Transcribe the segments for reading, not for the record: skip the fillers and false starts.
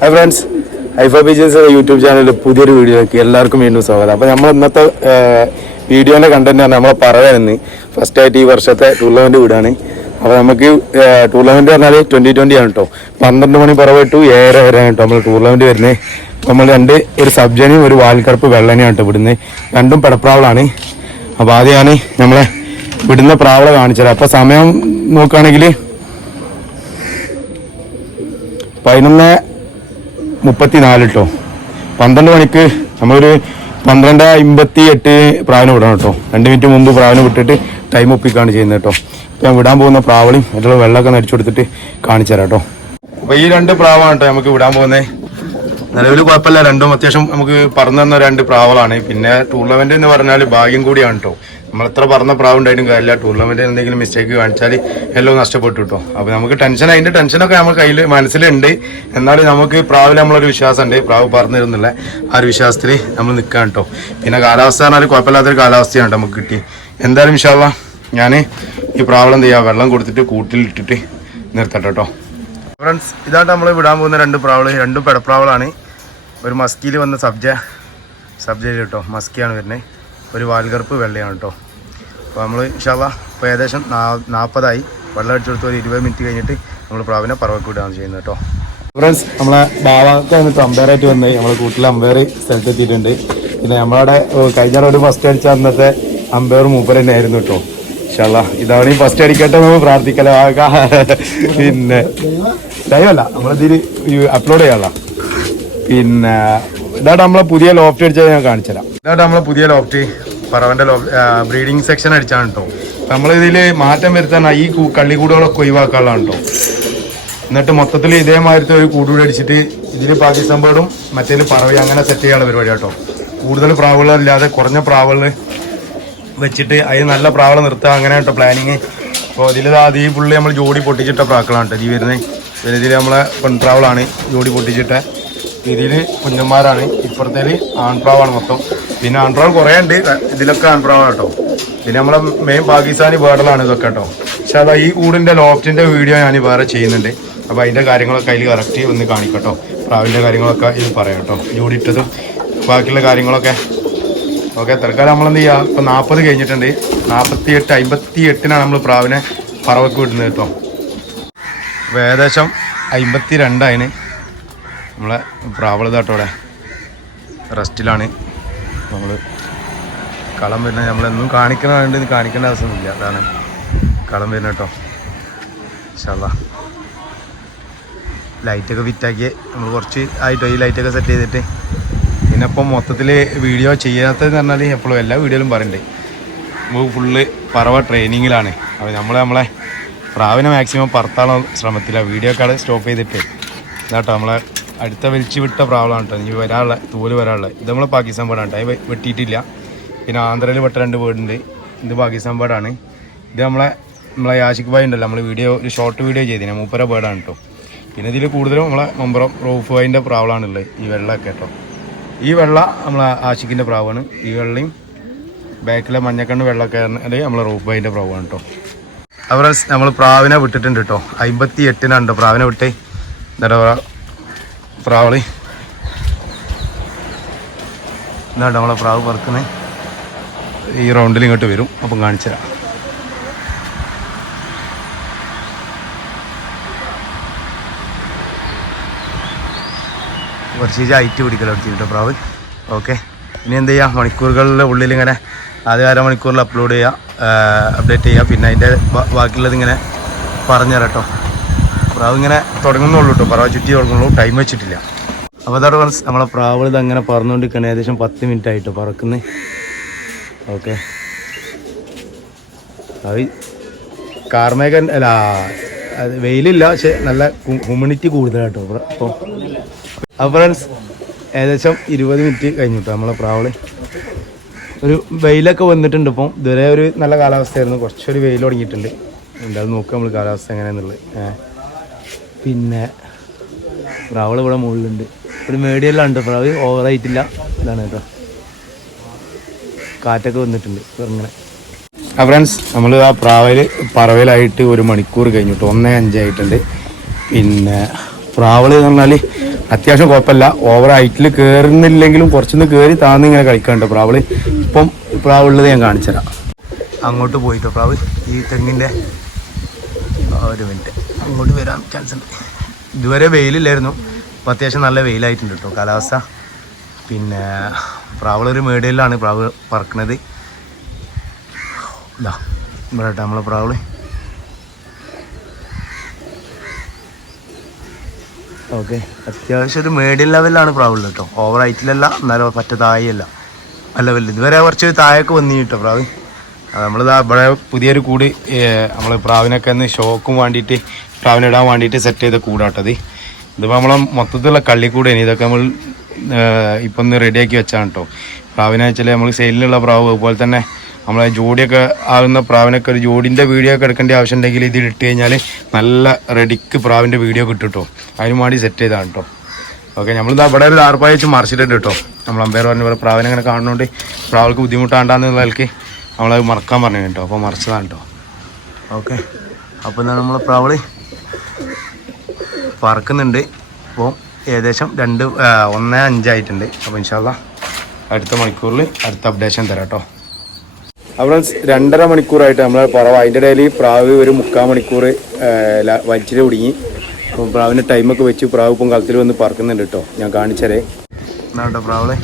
Hi friends, ഐഫ beaches YouTube ചാനലിൽ പുതിയൊരു വീഡിയോയ്ക്ക് എല്ലാവർക്കും വീണ്ടും സ്വാഗതം. അപ്പോൾ നമ്മൾ ഇന്നത്തെ വീഡിയോൻ്റെ കണ്ടന്റ് ആണ് നമ്മളെ പറയുന്നത്. ഫസ്റ്റായിട്ട് ഈ വർഷത്തെ ടൂർണമെൻറ്റ് വീടാണ്. അപ്പോൾ നമുക്ക് ടൂർണമെൻറ്റ് പറഞ്ഞാൽ 2020 ആണ് കേട്ടോ. 12 മണി പുറമെ ടു 7:30 വരെയാണ് കേട്ടോ നമ്മൾ ടൂർണമെൻറ്റ് വരുന്നത്. നമ്മൾ ഒരു സബ്ജനിയും ഒരു വാൽക്കറുപ്പ് വെള്ളനെയാണ് കേട്ടോ വിടുന്നത്. രണ്ടും പെടപ്രാവളാണ്. അപ്പോൾ ആദ്യമാണ് നമ്മളെ വിടുന്ന പ്രാവള കാണിച്ചത്. അപ്പോൾ സമയം നോക്കുകയാണെങ്കിൽ 11:34 കേട്ടോ. 12 മണിക്ക് നമ്മളൊരു 12:58 പ്രാവിനെ വിടണം കേട്ടോ. 2 മിനിറ്റ് മുമ്പ് പ്രാവിനെ വിട്ടിട്ട് ടൈം ഒപ്പിക്കാണ് ചെയ്യുന്നത് കേട്ടോ. ഞാൻ വിടാൻ പോകുന്ന പ്രാവളിയും മറ്റുള്ള വെള്ളമൊക്കെ നടിച്ചു കൊടുത്തിട്ട് കാണിച്ചു തരാം കേട്ടോ. അപ്പോൾ ഈ 2 പ്രാവാണ് കേട്ടോ നമുക്ക് വിടാൻ പോകുന്നത്. നിലവിൽ കുഴപ്പമില്ല, രണ്ടും അത്യാവശ്യം നമുക്ക് പറന്നു തന്ന 2 പ്രാവളാണ്. പിന്നെ ടൂർണമെന്റ് എന്ന് പറഞ്ഞാൽ ഭാഗ്യം കൂടിയാണ് കേട്ടോ. നമ്മളെത്ര പറഞ്ഞ പ്രാവുണ്ടായിട്ടും കാര്യമില്ല, ടൂർണമെന്റിൽ എന്തെങ്കിലും മിസ്റ്റേക്ക് കാണിച്ചാൽ എല്ലാം നഷ്ടപ്പെട്ടു കേട്ടോ. അപ്പോൾ നമുക്ക് അതിന്റെ ടെൻഷനൊക്കെ നമ്മുടെ കയ്യിൽ മനസ്സിലുണ്ട്. എന്നാലും നമുക്ക് പ്രാവിൽ നമ്മളൊരു വിശ്വാസമുണ്ട്, പ്രാവ് പറഞ്ഞിരുന്നില്ല. ആ ഒരു വിശ്വാസത്തിൽ നമ്മൾ നിൽക്കാൻ കേട്ടോ. പിന്നെ കാലാവസ്ഥ പറഞ്ഞാൽ കുഴപ്പമില്ലാത്തൊരു കാലാവസ്ഥയാണ് നമുക്ക് കിട്ടി. എന്തായാലും ഇൻഷാ അല്ലാഹ് ഞാൻ ഈ പ്രാവളം എന്ത് ചെയ്യാം, വെള്ളം കൊടുത്തിട്ട് കൂട്ടിലിട്ടിട്ട് നിർത്തട്ടെ കേട്ടോ. ഫ്രണ്ട്സ്, ഇതാണ് നമ്മൾ വിടാൻ പോകുന്ന 2 പ്രാവള്. 2 പെടപ്രാവളാണ്. ഒരു മസ്കിയിൽ വന്ന സബ്ജയിൽ കേട്ടോ, മസ്കിയാണ് വരുന്നത്. ഒരു വാൽകറുപ്പ് വെള്ളയാണ് കേട്ടോ. അപ്പോൾ നമ്മൾ ഇൻഷാ അല്ലാഹ് ഇപ്പോൾ ഏകദേശം 40 വെള്ളം അടിച്ചെടുത്ത് ഒരു 20 മിനിറ്റ് കഴിഞ്ഞിട്ട് നമ്മൾ പ്രാവിനെ പറവക്ക് വിടുകയാണ് ചെയ്യുന്നത് കേട്ടോ. ഫ്രണ്ട്സ്, നമ്മളെ ബാവാക്ക് വന്നിട്ട് അമ്പയറായിട്ട് വന്നത് നമ്മളെ കൂട്ടിലെ അമ്പയർ സ്ഥലത്തെത്തിയിട്ടുണ്ട്. പിന്നെ നമ്മളവിടെ കഴിഞ്ഞ ഒരു ഫസ്റ്റ് അടിച്ച അന്നത്തെ അമ്പയർ മൂപ്പർ തന്നെ ആയിരുന്നു കേട്ടോ. ഇൻഷാ അല്ലാഹ് ഇതാണ് ഈ ഫസ്റ്റ് അടിക്കട്ടെ നമ്മൾ പ്രാർത്ഥിക്കല. പിന്നെ ദൈവമല്ല നമ്മളിതിൽ അപ്ലോഡ് ചെയ്യാനുള്ള. പിന്നെ ഇതായിട്ട് നമ്മളെ പുതിയ ലോഫ്റ്റ് അടിച്ചത് ഞാൻ കാണിച്ചുതരാം. ഇതായിട്ട് നമ്മളെ പുതിയ ലോഫ്റ്റ് പറവൻ്റെ ബ്രീഡിങ് സെക്ഷൻ അടിച്ചാണ് കേട്ടോ. നമ്മളിതിൽ മാറ്റം വരുത്താൻ ഈ കള്ളിക്കൂടുകളൊക്കെ ഒഴിവാക്കാനുള്ളതാണ് കേട്ടോ. എന്നിട്ട് മൊത്തത്തിൽ ഇതേമാതിരത്തെ ഒരു കൂടുകൂടി അടിച്ചിട്ട് ഇതിൽ പാകിസ്ഥാൻ ബേർഡും മറ്റേതിൽ പറവയും അങ്ങനെ സെറ്റ് ചെയ്യാനുള്ള പരിപാടി കേട്ടോ. കൂടുതൽ പ്രാവുകളില്ലാതെ കുറഞ്ഞ പ്രാവുകൾ വെച്ചിട്ട് അതിന് നല്ല പ്രാവള നിർത്തുക, അങ്ങനെ കേട്ടോ പ്ലാനിങ്. അപ്പോൾ ഇതിൽ ഈ പുള്ളി നമ്മൾ ജോഡി പൊട്ടിച്ചിട്ട പ്രാക്കളാണ് കേട്ടോ ഈ വരുന്നത്. ഇതിൽ നമ്മളെ പെൺപ്രാവളാണ് ജോഡി പൊട്ടിച്ചിട്ട. ഇതിൽ കുഞ്ഞന്മാരാണ്. ഇപ്പുറത്തേൽ ആൺപ്രാവാണ് മൊത്തം. പിന്നെ ആൺപ്രാവ് കുറേ ഉണ്ട്, ഇതിലൊക്കെ ആൺപ്രാവാണ് കേട്ടോ. പിന്നെ നമ്മളെ മെയിൻ പാകിസ്ഥാനി ബേർഡുകളാണ് ഇതൊക്കെ കേട്ടോ. പക്ഷേ അതാ ഈ കൂടിൻ്റെ ലോഫ്റ്റിൻ്റെ വീഡിയോ ഞാൻ വേറെ ചെയ്യുന്നുണ്ട്. അപ്പോൾ അതിൻ്റെ കാര്യങ്ങളൊക്കെ അതിൽ കറക്റ്റ് ഒന്ന് കാണിക്കട്ടോ. പ്രാവിൻ്റെ കാര്യങ്ങളൊക്കെ ഇത് പറയാം കേട്ടോ, ജോഡി ഇട്ടതും ബാക്കിയുള്ള കാര്യങ്ങളൊക്കെ. ഓക്കെ, തൽക്കാലം നമ്മളെന്ത് ചെയ്യുക, ഇപ്പോൾ 40 കഴിഞ്ഞിട്ടുണ്ട്. 48, 58 നമ്മൾ പ്രാവിനെ പറവക്ക് വിടുന്നത് കേട്ടോ. അപ്പോൾ ഏകദേശം 52 നമ്മളെ പ്രാവള് കേട്ടോടെ റെസ്റ്റിലാണ്. നമ്മൾ കളം വരുന്നത് നമ്മളെന്നും കാണിക്കുന്നതുകൊണ്ട് ഇത് കാണിക്കേണ്ട ആവശ്യമൊന്നുമില്ല. അതാണ് കളം വരുന്നത് കേട്ടോ. ഇൻഷാ അല്ലാഹ് ലൈറ്റൊക്കെ ഫിറ്റാക്കി നമ്മൾ കുറച്ച് ആയിട്ടോ ഈ ലൈറ്റൊക്കെ സെറ്റ് ചെയ്തിട്ട്. പിന്നെ ഇപ്പം മൊത്തത്തിൽ വീഡിയോ ചെയ്യാത്തതെന്ന് പറഞ്ഞാൽ എപ്പോഴും എല്ലാ വീഡിയോയിലും പറയുന്നുണ്ട് നമുക്ക് ഫുള്ള് പറവ ട്രെയിനിങ്ങിലാണ്. അപ്പോൾ നമ്മളെ പ്രാവിനെ മാക്സിമം പറത്താനുള്ള ശ്രമത്തിലാണ്. വീഡിയോ ഒക്കെ അവിടെ സ്റ്റോപ്പ് ചെയ്തിട്ട് ഇതാട്ടോ നമ്മളെ അടുത്ത വലിച്ചു വിട്ട പ്രാവളാണ് കേട്ടോ. ഇനി വരാനുള്ള തൂല് വരാനുള്ള ഇത് നമ്മൾ പാകിസ്ഥാൻ ബേർഡാണ് കേട്ടോ. അത് വെട്ടിയിട്ടില്ല. പിന്നെ ആന്ധ്രയിൽ പെട്ട 2 ബേർഡുണ്ട്. ഇത് പാകിസ്ഥാൻ ബേർഡാണ്. ഇത് നമ്മളെ യാഷിക് ഭായി ഉണ്ടല്ലോ, നമ്മൾ ഒരു ഷോർട്ട് വീഡിയോ ചെയ്തിന് മൂപ്പര ബേർഡാണ് കേട്ടോ. പിന്നെ ഇതിൽ കൂടുതലും നമ്മളെ മമ്പറം റൂഫ് ഭായിൻ്റെ പ്രാവളാണുള്ളത്. ഈ വെള്ളമൊക്കെ കേട്ടോ. ഈ വെള്ള നമ്മളെ ആഷിക്കിൻ്റെ പ്രാവാണ്. ഈ വെള്ളയും ബാക്കിലെ മഞ്ഞക്കണ്ണ് വെള്ളമൊക്കെ അല്ലെങ്കിൽ നമ്മളെ റൂഫ് ഭായിൻ്റെ പ്രാവാണ് കേട്ടോ. അവിടെ നമ്മൾ പ്രാവിനെ വിട്ടിട്ടുണ്ട് കേട്ടോ. 58 പ്രാവിനെ വിട്ട്. എന്താ പ്രാവളി എന്താ നമ്മളെ പ്രാവ് പറക്കുന്നത് ഈ റൗണ്ടിൽ ഇങ്ങോട്ട് വരും. അപ്പം കാണിച്ചു തരാം. കുറച്ച് ഹൈറ്റ് പിടിക്കലോ കേട്ടോ പ്രാവ്. ഓക്കെ, ഇനി എന്ത് ചെയ്യുക, മണിക്കൂറുകളുടെ ഉള്ളിൽ ഇങ്ങനെ ആദ്യം 1/2 മണിക്കൂറിൽ അപ്ലോഡ് ചെയ്യുക, അപ്ഡേറ്റ് ചെയ്യുക. പിന്നെ അതിൻ്റെ ബാക്കിയുള്ളത് ഇങ്ങനെ പറഞ്ഞുതരാം കേട്ടോ. പ്രാവ് ഇങ്ങനെ തുടങ്ങുന്നുള്ളൂ കേട്ടോ, പറവ ചുറ്റി തുടങ്ങുള്ളൂ, ടൈം വെച്ചിട്ടില്ല. അപ്പോൾ അതോടെ നമ്മളെ പ്രാവ് ഇത് അങ്ങനെ പറന്നുകൊണ്ടിരിക്കുകയാണ്. ഏകദേശം 10 മിനിറ്റ് ആയിട്ടോ പറക്കുന്നത്. ഓക്കെ, അത് കാർമേഘൻ അല്ല, അത് വെയിലില്ല, പക്ഷെ നല്ല ഹ്യൂമിഡിറ്റി കൂടുതലാട്ടോ അപ്പോൾ. അപ്പോൾ ഫ്രണ്ട്സ്, ഏകദേശം 20 മിനിറ്റ് കഴിഞ്ഞു കേട്ടോ നമ്മളെ പ്രാവള്. ഒരു വെയിലൊക്കെ വന്നിട്ടുണ്ട്. ഇപ്പം ഇതുവരെ ഒരു നല്ല കാലാവസ്ഥയായിരുന്നു, കുറച്ചൊരു വെയിൽ തുടങ്ങിയിട്ടുണ്ട്. എന്തായാലും നോക്കുക നമ്മൾ കാലാവസ്ഥ എങ്ങനെയാണെന്നുള്ളത്. പിന്നെ പ്രാവൾ ഇവിടെ മുകളിലുണ്ട്. ഒരു മീഡിയെല്ലാം ഉണ്ട് പ്രാവ്, ഓവറായിട്ടില്ല. ഇതാണ് കേട്ടോ, കാറ്റൊക്കെ വന്നിട്ടുണ്ട് ഇങ്ങനെ. ആ ഫ്രണ്ട്സ്, നമ്മൾ ആ പറവയിലായിട്ട് 1 മണിക്കൂർ കഴിഞ്ഞിട്ട് 1:05 ആയിട്ടുണ്ട്. പിന്നെ പ്രാവള് എന്ന് പറഞ്ഞാൽ അത്യാവശ്യം കുഴപ്പമില്ല. ഓവർ ഹൈറ്റിൽ കയറുന്നില്ലെങ്കിലും കുറച്ചൊന്ന് കയറി താന്ന് ഇങ്ങനെ കളിക്കാനുണ്ട് പ്രാവള്. ഇപ്പം പ്രാവുള്ളത് ഞാൻ കാണിച്ചു തരാം. അങ്ങോട്ട് പോയിട്ടോ പ്രാവ്, ഈ തെങ്ങിൻ്റെ ഒരു മിനിറ്റ് അങ്ങോട്ട് വരാൻ ചാൻസ് ഉണ്ട്. ഇതുവരെ വെയിലില്ലായിരുന്നു, അപ്പോൾ അത്യാവശ്യം നല്ല വെയിലായിട്ടുണ്ട് കേട്ടോ കാലാവസ്ഥ. പിന്നെ പ്രാവളൊരു മേടയിലാണ് പ്രാവ് പറക്കുന്നത്. ഇതാ ഇവിടെ നമ്മളെ പ്രാവള്. ഓക്കെ, അത്യാവശ്യം ഒരു മീഡിയം ലെവലിലാണ് പ്രാവുള്ളത് കേട്ടോ. ഓവർ ഹൈറ്റിലല്ല, എന്നാലും പറ്റ താഴെയല്ല, നല്ല ലെവലിൽ. ഇതുവരെ കുറച്ച് താഴേക്ക് വന്നു കേട്ടോ പ്രാവ്. നമ്മളിതാ ഇവിടെ പുതിയൊരു കൂട് നമ്മൾ പ്രാവിനൊക്കെ ഒന്ന് ഷോക്കും വേണ്ടിയിട്ട് പ്രാവിനിടാൻ വേണ്ടിയിട്ട് സെറ്റ് ചെയ്ത കൂടാട്ടത്. ഇതിപ്പോൾ നമ്മളെ മൊത്തത്തിലുള്ള കള്ളിക്കൂടേനി. ഇതൊക്കെ നമ്മൾ ഇപ്പം ഒന്ന് റെഡിയാക്കി വെച്ചാണ് കേട്ടോ. പ്രാവിനെ വെച്ചാൽ നമ്മൾ സെയിലിനുള്ള പ്രാവ്, അതുപോലെ തന്നെ നമ്മളെ ജോഡിയൊക്കെ ആകുന്ന പ്രാവിനൊക്കെ ഒരു ജോഡിൻ്റെ വീഡിയോ ഒക്കെ എടുക്കേണ്ട ആവശ്യം ഉണ്ടെങ്കിൽ ഇതിൽ ഇട്ട് കഴിഞ്ഞാൽ നല്ല റെഡിക്ക് പ്രാവിൻ്റെ വീഡിയോ കിട്ടും കേട്ടോ. അതിന് വേണ്ടി സെറ്റ് ചെയ്താണ് കേട്ടോ. ഓക്കെ, നമ്മളിതാ ഇവിടെ ഒരു താർപ്പായ വെച്ച് മറിച്ചിട്ടുണ്ട് കേട്ടോ. നമ്മൾ അമ്പയർ പറഞ്ഞ പോലെ പ്രാവിനെ അങ്ങനെ കാണുന്നതുകൊണ്ട് പ്രാവൾക്ക് ബുദ്ധിമുട്ടാണ്ടാന്നുള്ള നിലയ്ക്ക് നമ്മളത് മറക്കാൻ പറഞ്ഞു കേട്ടോ. അപ്പോൾ മറിച്ചതാണ് കേട്ടോ. ഓക്കെ, അപ്പോൾ എന്നാൽ നമ്മളെ പ്രാവള് പറക്കുന്നുണ്ട്. അപ്പോൾ ഏകദേശം 1:05 ആയിട്ടുണ്ട്. അപ്പോൾ ഇൻഷാ അല്ലാഹ് അടുത്ത മണിക്കൂറിൽ അടുത്ത അപ്ഡേഷൻ തരാം കേട്ടോ. അപ്പോൾ 2.5 മണിക്കൂറായിട്ട് നമ്മളെ പറവ്, അതിൻ്റെ ഇടയിൽ പ്രാവ് ഒരു 3/4 മണിക്കൂർ വലിച്ചിട്ട് കുടുങ്ങി. അപ്പോൾ പ്രാവിൻ്റെ ടൈമൊക്കെ വെച്ച് പ്രാവ് ഇപ്പം കളത്തിൽ വന്ന് പറക്കുന്നുണ്ട് കേട്ടോ. ഞാൻ കാണിച്ചതേ എന്നാ കേട്ടോ. പ്രാവ്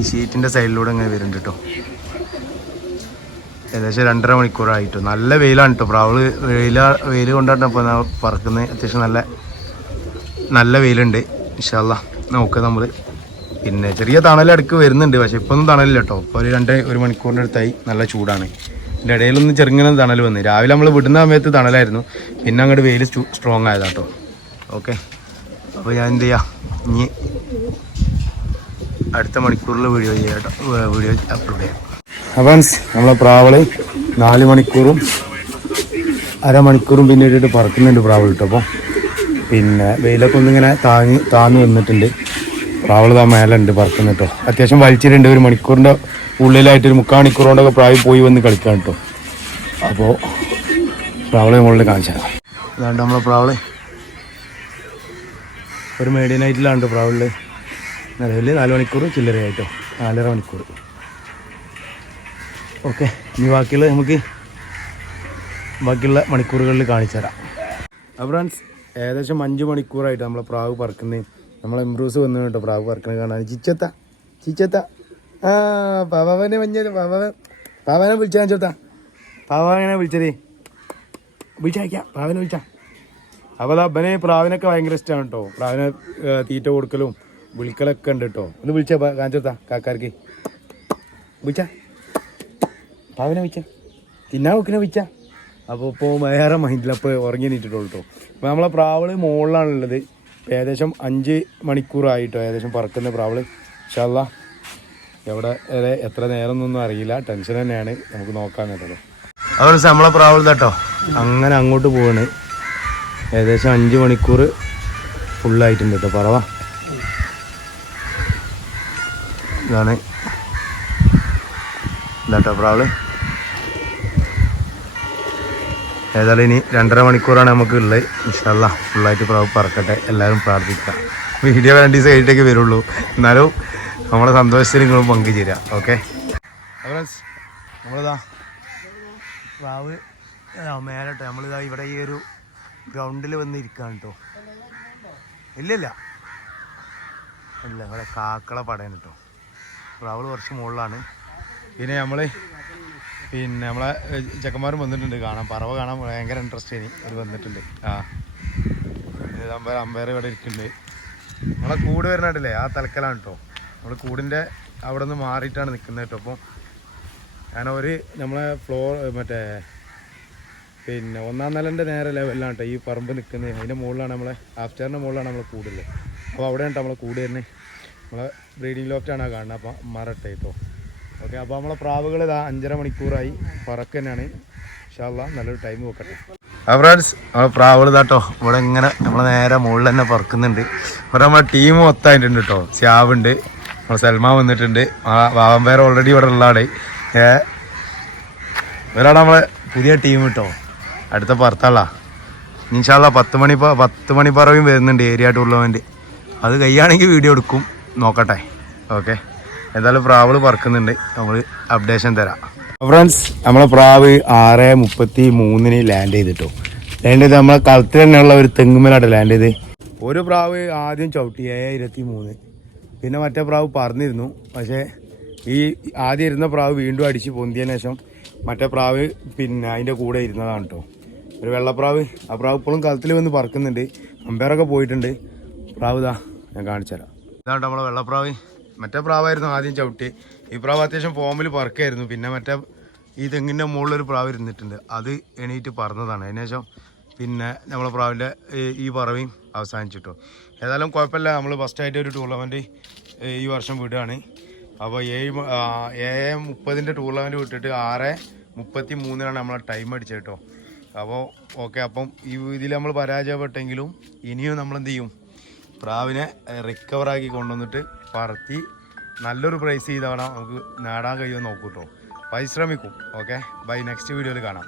ഈ ഷീറ്റിൻ്റെ സൈഡിലൂടെ ഇങ്ങനെ വരുന്നുണ്ട് കേട്ടോ. ഏകദേശം 2.5 മണിക്കൂറായിട്ടോ. നല്ല വെയിലാണ് കേട്ടോ. പ്രാവ് വെയിൽ കൊണ്ടാണ് ഇപ്പോൾ പറക്കുന്നത്. അത്യാവശ്യം നല്ല വെയിലുണ്ട്. ഇൻഷാ അല്ലാഹ് നോക്കുക നമ്മൾ. പിന്നെ ചെറിയ തണലടുക്ക് വരുന്നുണ്ട്, പക്ഷെ ഇപ്പം ഒന്നും തണലില്ല കേട്ടോ. ഇപ്പോൾ ഒരു 1 മണിക്കൂറിൻ്റെ അടുത്തായി നല്ല ചൂടാണ്. ഇതിൻ്റെ ഇടയിലൊന്നും ചെറുങ്ങനെ തണൽ വന്നു. രാവിലെ നമ്മൾ വിടുന്ന സമയത്ത് തണലായിരുന്നു, പിന്നെ അങ്ങോട്ട് വെയിൽ സ്ട്രോങ് ആയതാ കേട്ടോ. ഓക്കെ, അപ്പോൾ ഞാൻ എന്ത് ചെയ്യാം, ഇനി അടുത്ത മണിക്കൂറിൽ വീഡിയോ അപ്ലോഡ് ചെയ്യാം. അപ്പം നമ്മളെ പ്രാവള് 4 മണിക്കൂറും 1/2 മണിക്കൂറും പിന്നെ ഇട്ടിട്ട് പറക്കുന്നുണ്ട് പ്രാവൾ കേട്ടോ. അപ്പോൾ പിന്നെ വെയിലൊക്കെ ഒന്നിങ്ങനെ താന്ന് വന്നിട്ടുണ്ട്. പ്രാവള് താ മേലെ ഉണ്ട് പറക്കുന്നു കേട്ടോ. അത്യാവശ്യം വലിച്ചിട്ടുണ്ട്. 1 മണിക്കൂറിൻ്റെ ഉള്ളിലായിട്ട് 3/4 മണിക്കൂർ കൊണ്ടൊക്കെ പ്രാവ് പോയി വന്ന് കളിക്കാൻ കേട്ടോ. അപ്പോൾ പ്രാവള് മുകളിൽ കാണിച്ചാൽ അതാണ്ട് നമ്മളെ പ്രാവള് ഒരു മീഡിയം നൈറ്റിലാണ് പ്രാവളിൽ നിലവിൽ 4 മണിക്കൂർ ചില്ലറയായിട്ടോ. 4.5 മണിക്കൂർ. ഓക്കെ, ഇനി ബാക്കിയുള്ള മണിക്കൂറുകളിൽ കാണിച്ചു തരാം. അപ്പോൾ ഫ്രണ്ട്സ്, ഏകദേശം 5 മണിക്കൂറായിട്ട് നമ്മളെ പ്രാവ് പറക്കുന്നത്. നമ്മളെ ഇമ്പ്രൂസ് വന്നു കേട്ടോ പ്രാവ് പറക്കുന്നത് കാണാൻ. ചിച്ചത്ത ആ പാവാനെ മഞ്ഞത് പാവാനെ വിളിച്ചാൽ ചോത്താ. പാവാനെ വിളിച്ചതേ വിളിച്ചയക്കാം, പ്രാവിനെ വിളിച്ചാ. അപ്പോൾ അപ്പനെ പ്രാവിനൊക്കെ ഭയങ്കര ഇഷ്ടമാണ് കേട്ടോ. പ്രാവിനെ തീറ്റ കൊടുക്കലും വിളിക്കലൊക്കെ ഉണ്ട് കേട്ടോ. ഒന്ന് വിളിച്ചാ കാണിച്ചോത്താ കാക്കാർക്ക്. വിളിച്ചാ പ്രാവിനെ വിളിച്ചാ, തിന്നാൻ വെക്കിനെ വിളിച്ചാ. അപ്പോൾ ഇപ്പോൾ വേറെ മൈൻഡിൽ അപ്പോൾ ഉറങ്ങി നീട്ടിട്ടുള്ളൂ കേട്ടോ. അപ്പോൾ നമ്മളെ പ്രാവള് മുകളിലാണുള്ളത്. ഏകദേശം 5 മണിക്കൂറായിട്ടോ ഏകദേശം പറക്കുന്ന പ്രാവള്. ഇൻഷാ അല്ലാഹ് എവിടെ വരെ എത്ര നേരം എന്നൊന്നും അറിയില്ല, ടെൻഷൻ തന്നെയാണ്. നമുക്ക് നോക്കാൻ കേട്ടോ. അതുപോലെ നമ്മളെ പ്രാവൾ കേട്ടോ അങ്ങനെ അങ്ങോട്ട് പോവാണ്. ഏകദേശം 5 മണിക്കൂർ ഫുള്ളായിട്ടുണ്ട് കേട്ടോ പറവ. ഇതാട്ടോ പ്രാവള്. ഏതായാലും ഇനി 2.5 മണിക്കൂറാണ് നമുക്ക് ഉള്ളത്. ഇൻഷാ അല്ലാഹ് ഫുള്ളായിട്ട് പ്രാവ് പറക്കട്ടെ. എല്ലാവരും പ്രാർത്ഥിക്കുക. വീഡിയോ 2 ദിവസം കഴിഞ്ഞിട്ടേക്ക് വരുള്ളൂ, എന്നാലും നമ്മളെ സന്തോഷത്തിൽ നിങ്ങളും പങ്കുചേരുക. ഓക്കെ ഫ്രണ്ട്സ്, നമ്മളിതാ പ്രാവ് മേലട്ടോ. നമ്മളിതാ ഇവിടെ ഈ ഒരു ഗ്രൗണ്ടിൽ വന്ന് ഇരിക്കുകയാണ് കേട്ടോ. ഇല്ല ഇവിടെ കാക്കള പടയാണ് കേട്ടോ. പ്രാവ് കുറച്ച് മുകളിലാണ്. പിന്നെ നമ്മളെ ചെക്കന്മാരും വന്നിട്ടുണ്ട് കാണാൻ. പറവ കാണാൻ ഭയങ്കര ഇൻട്രസ്റ്റ് ആയി അവർ വന്നിട്ടുണ്ട്. അമ്പയർ ഇവിടെ ഇരിക്കുന്നുണ്ട്. നമ്മളെ കൂട് വരുന്നുണ്ടല്ലേ ആ തലക്കലാണ് കേട്ടോ. നമ്മൾ കൂടിൻ്റെ അവിടെ നിന്ന് മാറിയിട്ടാണ് നിൽക്കുന്നത് കേട്ടോ. അപ്പോൾ നമ്മളെ ഫ്ലോർ പിന്നെ 1-ാം നിലൻ്റെ നേരെ ലെവലിലാണ് കേട്ടോ ഈ പറമ്പ് നിൽക്കുന്നത്. അതിൻ്റെ മുകളിലാണ് നമ്മളെ ആഫ്റ്ററിൻ്റെ മുകളിലാണ് നമ്മളെ കൂടുള്ളത്. അപ്പോൾ അവിടെയാണ് കേട്ടോ നമ്മളെ കൂട് തന്നെ. നമ്മളെ ബ്രീഡിങ് ലോഫ്റ്റാണ് കാണുന്നത്. അപ്പോൾ മറട്ടെ കേട്ടോ. ഓക്കെ, അപ്പോൾ നമ്മളെ പ്രാവുകൾ ഇതാ 5.5 മണിക്കൂറായി പറക്ക് തന്നെയാണ്. ഇൻഷാ അല്ലാഹ് നല്ലൊരു ടൈം നോക്കട്ടെ. ഫ്രണ്ട്സ്, നമ്മളെ പ്രാവുകൾ ഇതാട്ടോ ഇവിടെ ഇങ്ങനെ നമ്മളെ നേരെ മുകളിൽ തന്നെ പറക്കുന്നുണ്ട്. ഇവിടെ നമ്മളെ ടീം മൊത്തമായിട്ടുണ്ട് കേട്ടോ. സ്യാവുണ്ട്, നമ്മളെ സൽമാൻ വന്നിട്ടുണ്ട്. വാവമ്പേർ ഓൾറെഡി ഇവിടെ ഉള്ളതാണ്. ഇവരാണ് നമ്മളെ പുതിയ ടീം കേട്ടോ. അടുത്ത പറത്താളാ. ഇൻഷാ അല്ലാഹ് 10 മണി പറവയും വരുന്നുണ്ട് ഏരിയ ടൂർണമെൻറ്റ്. അത് കഴിയുകയാണെങ്കിൽ വീഡിയോ എടുക്കും, നോക്കട്ടെ. ഓക്കെ, എന്തായാലും പ്രാവുകൾ പറക്കുന്നുണ്ട്, നമ്മൾ അപ്ഡേഷൻ തരാം. ഫ്രണ്ട്സ്, നമ്മളെ പ്രാവ് 6:33 ലാൻഡ് ചെയ്തിട്ടോ. ലാൻഡ് ചെയ്ത് നമ്മളെ കളത്തിൽ തന്നെയുള്ള ഒരു തെങ്ങുമേലാട്ടോ ലാൻഡ് ചെയ്ത്. ഒരു പ്രാവ് ആദ്യം ചവിട്ടി 7:23, പിന്നെ മറ്റേ പ്രാവ് പറന്നിരുന്നു. പക്ഷേ ഈ ആദ്യം ഇരുന്ന പ്രാവ് വീണ്ടും അടിച്ച് പൊന്തിയതിന് ശേഷം മറ്റേ പ്രാവ് പിന്നെ അതിൻ്റെ കൂടെ ഇരുന്നതാണ് കേട്ടോ. ഒരു വെള്ളപ്രാവ്. ആ പ്രാവ് ഇപ്പോഴും കളത്തിൽ വന്ന് പറക്കുന്നുണ്ട്. അമ്പയറൊക്കെ പോയിട്ടുണ്ട്. പ്രാവ് ഇതാ ഞാൻ കാണിച്ചു തരാം. ഇതാണ് നമ്മളെ വെള്ളപ്രാവ്. മറ്റേ പ്രാവായിരുന്നു ആദ്യം ചവിട്ടി. ഈ പ്രാവ് അത്യാവശ്യം ഫോമിൽ പറക്കായിരുന്നു. പിന്നെ മറ്റേ ഈ തെങ്ങിൻ്റെ മുകളിലൊരു പ്രാവ് ഇരുന്നിട്ടുണ്ട്, അത് എണീറ്റ് പറന്നതാണ്. അതിനുശേഷം പിന്നെ നമ്മളെ പ്രാവിൻ്റെ ഈ പറവയും അവസാനിച്ചിട്ടോ. ഏതായാലും കുഴപ്പമില്ല, നമ്മൾ ഫസ്റ്റായിട്ട് ഒരു ടൂർണമെൻറ്റ് ഈ വർഷം വിടുകയാണ്. അപ്പോൾ 7:30 ടൂർണമെൻറ്റ് വിട്ടിട്ട് 6:33 നമ്മളെ ടൈം അടിച്ചത് കേട്ടോ. അപ്പോൾ ഓക്കെ, അപ്പം ഈ ഇതിൽ നമ്മൾ പരാജയപ്പെട്ടെങ്കിലും ഇനിയും നമ്മൾ എന്ത് ചെയ്യും, പ്രാവിനെ റിക്കവറാക്കി കൊണ്ടുവന്നിട്ട് പറത്തി നല്ലൊരു പ്രൈസ് ചെയ്തവണ നമുക്ക് നേടാൻ കഴിയുമെന്ന് നോക്കൂട്ടോ. പരിശ്രമിക്കും. Okay, bye. നെക്സ്റ്റ് വീഡിയോയിൽ കാണാം.